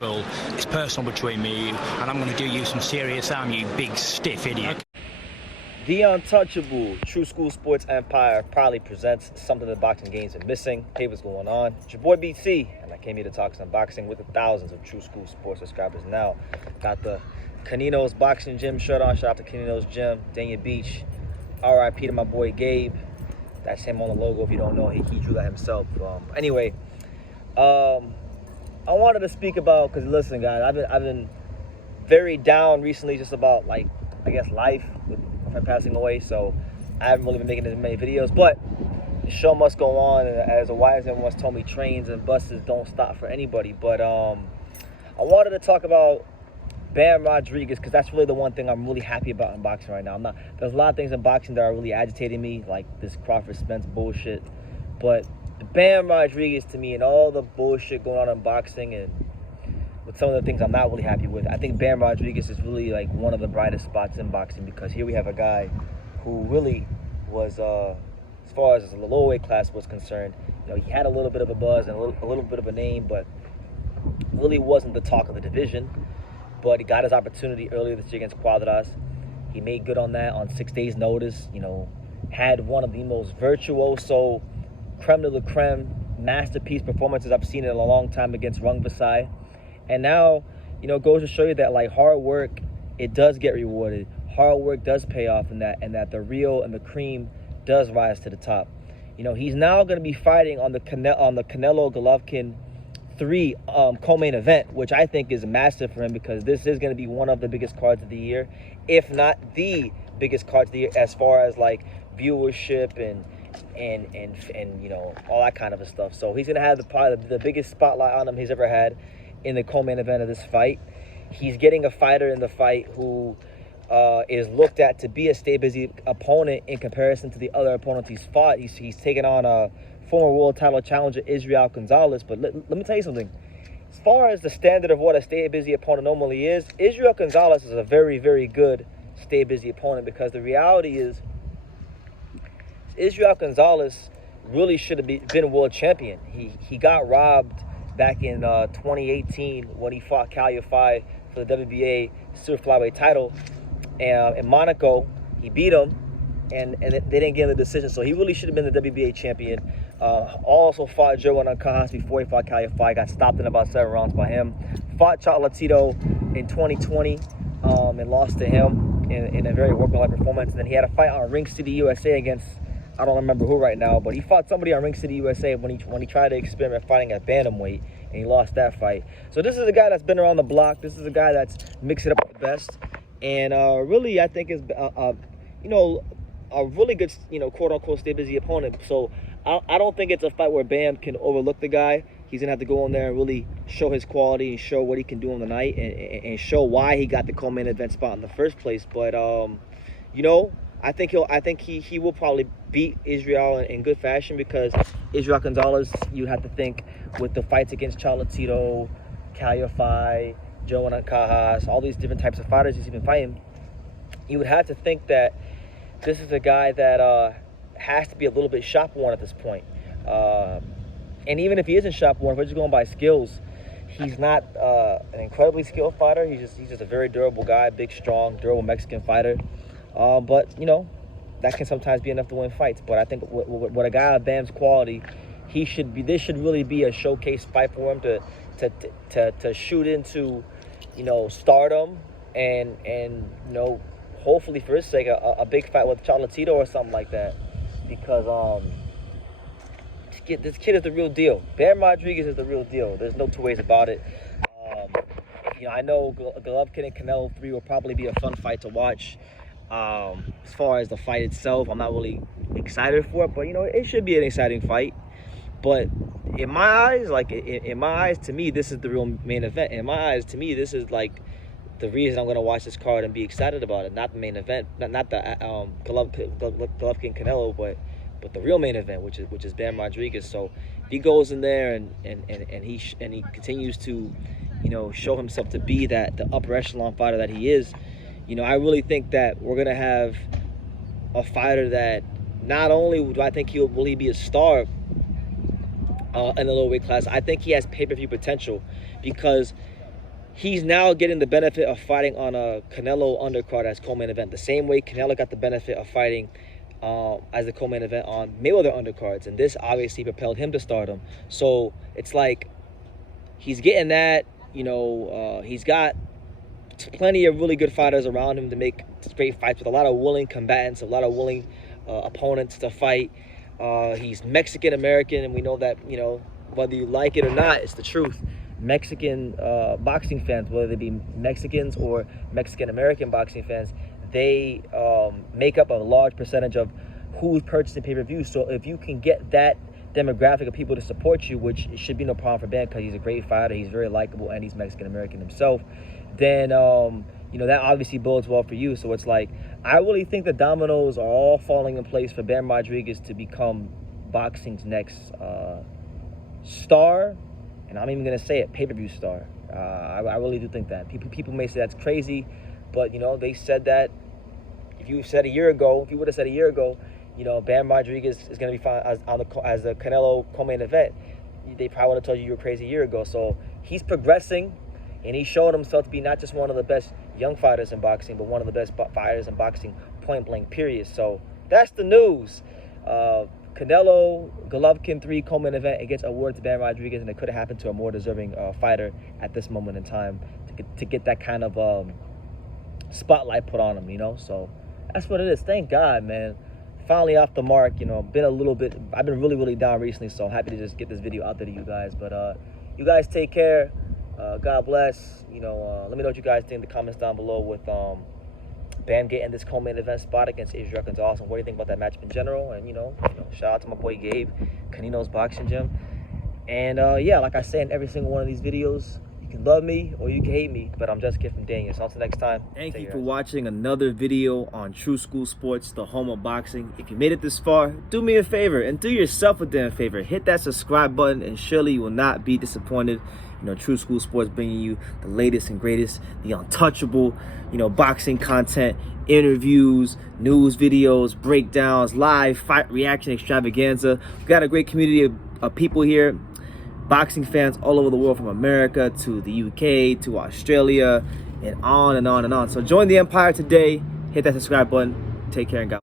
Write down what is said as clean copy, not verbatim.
Well, it's personal between me and you, and I'm going to do you some serious harm, you big stiff idiot. The Untouchable True School Sports Empire proudly presents something the boxing games are missing. Hey, what's going on? It's your boy BT, and I came here to talk some boxing with the thousands of True School Sports subscribers now. Got the Canino's Boxing Gym shirt on. Shout out to Canino's Gym, Dania Beach. RIP to my boy Gabe. That's him on the logo. If you don't know, he drew that himself. Anyway, I wanted to speak about, because listen, guys, I've been very down recently, just about, like, I guess life with my friend passing away. So I haven't really been making as many videos, but the show must go on. And as a wise man once told me, trains and buses don't stop for anybody. But I wanted to talk about Bam Rodriguez, because that's really the one thing I'm really happy about in boxing right now. There's a lot of things in boxing that are really agitating me, like this Crawford Spence bullshit, but Bam Rodriguez, to me, and all the bullshit going on in boxing and with some of the things I'm not really happy with, I think Bam Rodriguez is really like one of the brightest spots in boxing, because here we have a guy who really was, as far as the lower weight class was concerned, you know, he had a little bit of a buzz and a little bit of a name, but really wasn't the talk of the division. But he got his opportunity earlier this year against Cuadras. He made good on that on 6 days' notice. You know, had one of the most virtuoso, creme de la creme, masterpiece performances I've seen in a long time against Rung Vasai. And now, you know, goes to show you that, like, hard work, it does get rewarded. Hard work does pay off, and that the real and the cream does rise to the top. You know, he's now going to be fighting on the Canelo Golovkin 3 co-main event, which I think is massive for him, because this is going to be one of the biggest cards of the year, if not the biggest cards of the year, as far as like viewership and you know, all that kind of stuff. So he's going to have probably the biggest spotlight on him he's ever had in the co-main event of this fight. He's getting a fighter in the fight who is looked at to be a stay-busy opponent in comparison to the other opponents he's fought. He's taken on a former world title challenger, Israel Gonzalez. But let me tell you something. As far as the standard of what a stay-busy opponent normally is, Israel Gonzalez is a very, very good stay-busy opponent, because the reality is Israel Gonzalez really should have been world champion. He got robbed back in 2018 when he fought Calify for the WBA super flyweight title. In Monaco, he beat him, and they didn't get the decision. So he really should have been the WBA champion. Also fought Joe Cajas before he fought Calify. Got stopped in about 7 rounds by him. Fought Chocolatito in 2020 and lost to him in a very workmanlike performance. And then he had a fight on Ring City, USA against, I don't remember who right now, but he fought somebody on Ring City, USA when he tried to experiment fighting at bantamweight, and he lost that fight. So this is a guy that's been around the block. This is a guy that's mixed it up with the best, and really, I think is you know, a really good, you know, quote unquote stay busy opponent. So I don't think it's a fight where Bam can overlook the guy. He's gonna have to go in there and really show his quality and show what he can do on the night, and show why he got the co-main event spot in the first place. But you know, I think he will probably beat Israel in good fashion, because Israel Gonzalez, you have to think, with the fights against Chocolatito, Calify, Joe Cajas, all these different types of fighters he's been fighting, you would have to think that this is a guy that has to be a little bit shop worn at this point. And even if he isn't shop worn, if we're just going by skills, he's not an incredibly skilled fighter. He's just a very durable guy, big, strong, durable Mexican fighter. But, you know, that can sometimes be enough to win fights. But I think what a guy of Bam's quality, this should really be a showcase fight for him to shoot into, you know, stardom and you know, hopefully for his sake, a big fight with Chocolatito or something like that. Because this kid is the real deal. Bam Rodriguez is the real deal. There's no two ways about it. You know, I know Golovkin and Canelo 3 will probably be a fun fight to watch. As far as the fight itself, I'm not really excited for it, but you know, it should be an exciting fight. But in my eyes, to me, this is the real main event. In my eyes, to me, this is like the reason I'm going to watch this card and be excited about it. Not the main event, not the Golovkin Canelo, but the real main event, which is Bam Rodriguez. So if he goes in there and he continues to, you know, show himself to be the upper echelon fighter that he is, you know, I really think that we're gonna have a fighter that not only do I think will he be a star in the lower weight class, I think he has pay-per-view potential, because he's now getting the benefit of fighting on a Canelo undercard as co-main event, the same way Canelo got the benefit of fighting as a co-main event on Mayweather undercards, and this obviously propelled him to stardom. So it's like he's getting that, you know, he's got plenty of really good fighters around him to make great fights with a lot of willing combatants, a lot of willing opponents to fight. He's Mexican American, and we know that, you know, whether you like it or not, it's the truth. Mexican boxing fans, whether they be Mexicans or Mexican American boxing fans, they make up a large percentage of who's purchasing pay-per-view. So if you can get that demographic of people to support you, which it should be no problem for Ben because he's a great fighter, he's very likable, and he's Mexican American himself, then you know, that obviously bodes well for you. So it's like, I really think the dominoes are all falling in place for Ben Rodriguez to become boxing's next star, and I'm even gonna say it, pay-per-view star. I really do think that. People may say that's crazy, but you know, they said that. If you would have said a year ago, you know, Ben Rodriguez is gonna be fine as a Canelo co-main event, they probably would have told you were crazy a year ago. So he's progressing, and he showed himself to be not just one of the best young fighters in boxing, but one of the best fighters in boxing, point blank, period. So that's the news. Canelo Golovkin 3 co-main event, it gets awarded to Ben Rodriguez, and it could have happened to a more deserving fighter at this moment in time to get that kind of spotlight put on him, you know. So that's what it is. Thank God, man. Finally off the mark, you know. I've been really down recently, so I'm happy to just get this video out there to you guys. But you guys take care. God bless. You know, let me know what you guys think in the comments down below with Bam getting this co-main event spot against Israel Gonzalez, and what do you think about that matchup in general? And you know, shout out to my boy Gabe, Canino's Boxing Gym. And yeah, like I say in every single one of these videos, you can love me or you can hate me, but I'm just a kid from Daniel. So until next time, thank you for watching another video on True School Sports, the home of boxing. If you made it this far, do me a favor and do yourself a damn favor. Hit that subscribe button, and surely you will not be disappointed. You know, True School Sports bringing you the latest and greatest, the untouchable, you know, boxing content, interviews, news videos, breakdowns, live fight reaction extravaganza. We've got a great community of people here, boxing fans all over the world, from America to the UK to Australia, and on and on and on. So join the empire today. Hit that subscribe button. Take care and God.